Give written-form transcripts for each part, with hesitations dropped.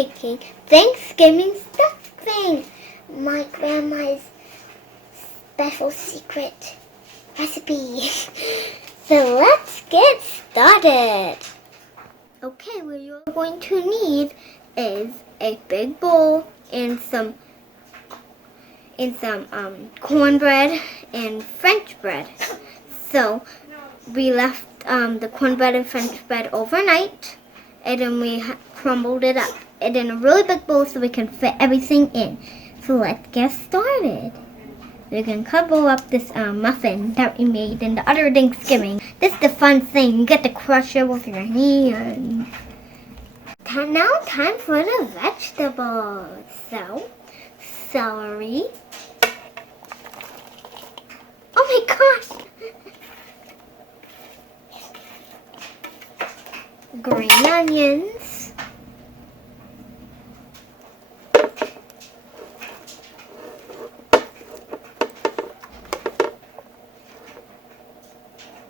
making Thanksgiving stuffing, my grandma's special secret recipe. So let's get started. Okay, what you're going to need is a big bowl and some cornbread and French bread. So we left the cornbread and French bread overnight, and then we crumbled it up and in a really big bowl so we can fit everything in. So let's get started. We can crumble up this muffin that we made in the other Thanksgiving. This is the fun thing. You get to crush it with your hands. Now time for the vegetables. So, celery. Oh my gosh! Green onions.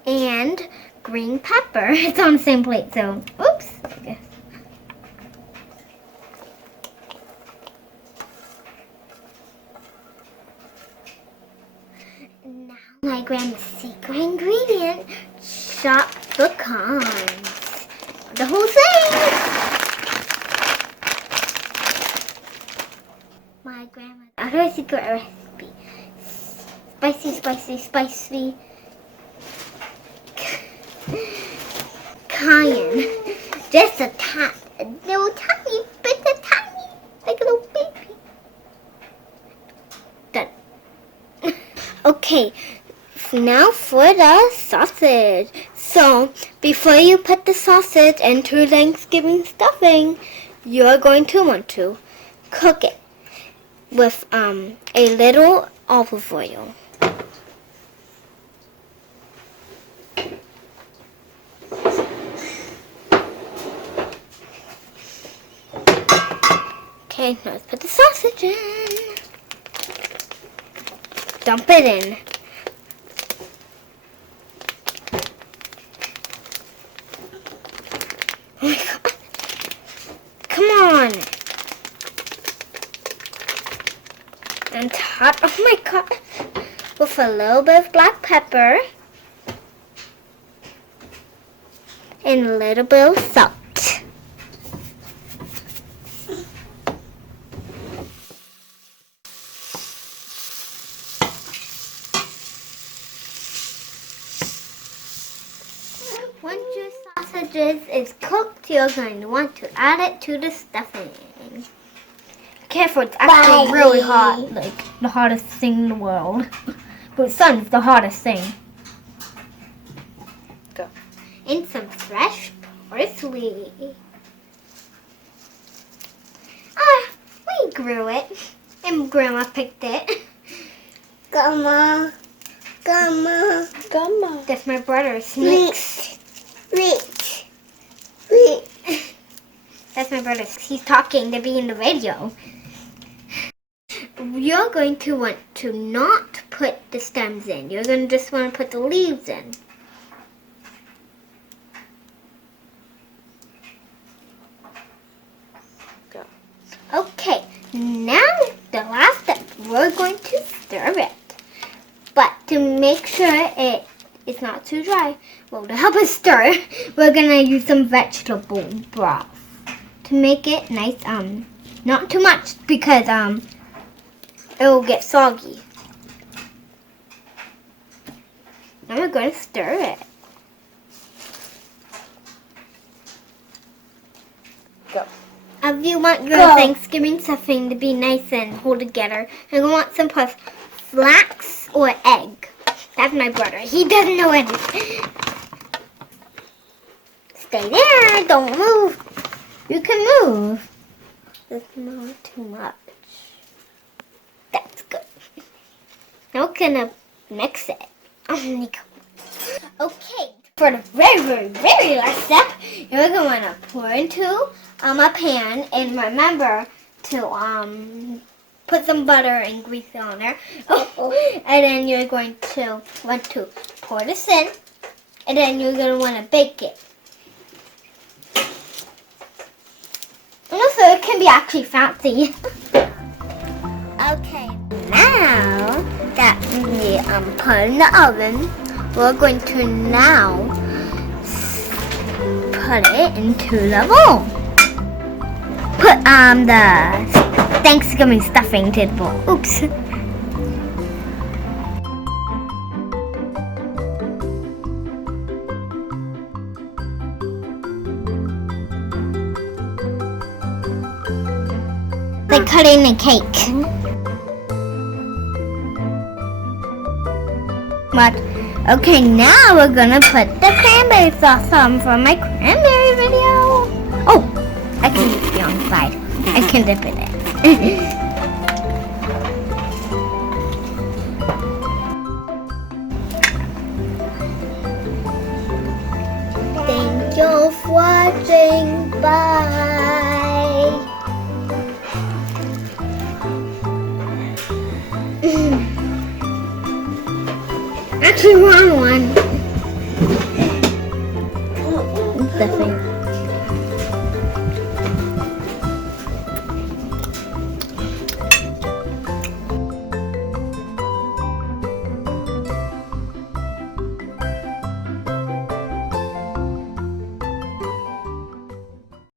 And green pepper. It's on the same plate, so oops. I guess. Now my grandma's secret ingredient, chopped pecans. The whole thing. My grandma's other secret recipe. Spicy. Cayenne. Just a little tiny bit of tiny, like a little baby. Done. Okay, now for the sausage. So, before you put the sausage into Thanksgiving stuffing, you're going to want to cook it with a little olive oil. Okay, now let's put the sausage in. Dump it in. Oh my god. Come on. And top, oh my god. With a little bit of black pepper. And a little bit of salt. Once your sausages is cooked, you're going to want to add it to the stuffing. Careful, it's actually really hot, like the hottest thing in the world. But sun's the hottest thing. Go. And some fresh parsley. We grew it, and Grandma picked it. Grandma. That's my brother, Snakes. Wait. That's my brother. He's talking to be in the video. You're going to want to not put the stems in. You're going to just want to put the leaves in. Go. Okay, now the last step, we're going to stir it. But to make sure it is not too dry, well, to help us stir, we're going to use some vegetable broth to make it nice, not too much because it will get soggy. Now we're going to stir it. Go. If you want your Thanksgiving stuffing to be nice and hold together, you're going to want some flax or egg. That's my brother. He doesn't know anything. Stay there. Don't move. You can move. That's not too much. That's good. Now we're going to mix it. Okay. For the very last step, you're going to pour into a pan, and remember to put some butter and grease it on there. And then you're going to want to pour this in, and then you're going to want to bake it. And this so it can be actually fancy. Okay, now that we put in the oven, we're going to now put it into the bowl. Put the Thanksgiving stuffing to the bowl. Oops. Like cutting a cake. But okay, now we're gonna put the cranberry sauce on for my cranberry video. Oh, I can dip it on the side. I can dip it in. Thank you for watching. Bye. Actually, wrong one. The thing.